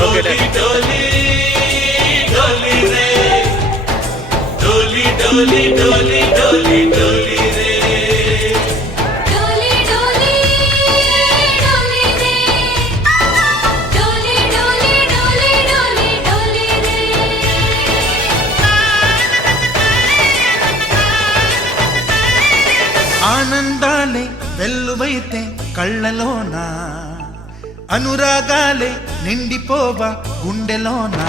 डोली डोली डोली रे डोली डोली डोली डोली डोली रे डोली डोली डोली रे डोली डोली डोली डोली डोली रे ఆనందాలే వెల్లువైతే కళ్ళలోనా అనురాగాలే నిండిపోవా గుండెలోనా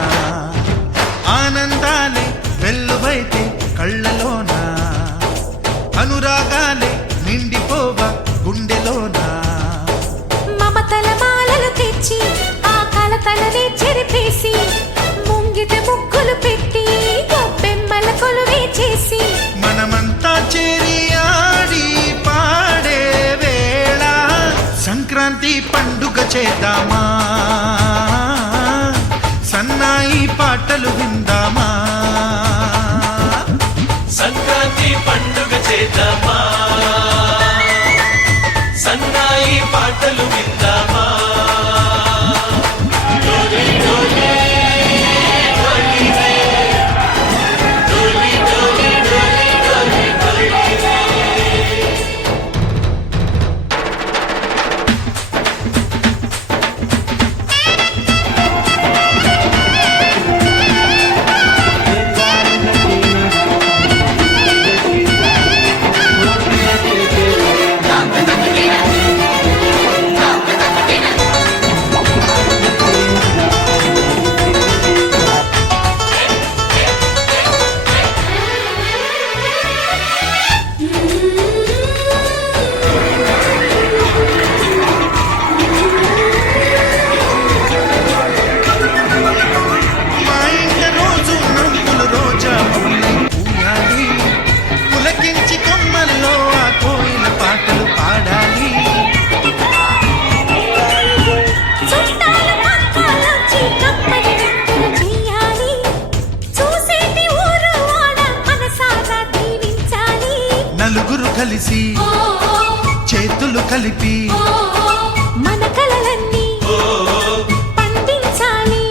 ఆనందాలే వెల్లువైతే కళ్ళలోనా అనురాగాలే నిండిపోవా గుండెలోనా మమతల మాలలు తెచ్చి ఆ కలతలనే చెరిపేసి ముంగిట ముగ్గులు పెట్టి గొప్పెమ్మల కొలువే చేసి మనమంతా చేరి ఆడి పాడే వేళ సంక్రాంతి పండుగ చేద్దామా సన్నాయి పాటలు విందామా సంక్రాంతి పండుగ చేద్దామా సన్నాయి పాటలు విందామా డోలి డోలి డోలి రే డోలి డోలి డోలి డోలి డోలి రే మా ఇంట రోజు నవ్వులు రోజా పూలై పూయాలి పులకించి కొమ్మల్లో ఆ కోయిల పాటలు పాడాలి చుట్టాల పక్కలొచ్చి కమ్మని విందులు చెయ్యాలి చూసేటి ఊరు వాడ మనసారా దీవించాలి నలుగురు కలిసి చేతులు కలిపి మన కలలన్నీ పండించాలి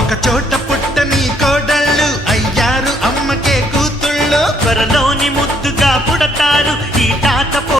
ఒక చోట పుట్టని కోడళ్ళు అయ్యారు అమ్మకే కూతుళ్ళు త్వరలోని ముద్దుగా పుడతారు ఈ తాత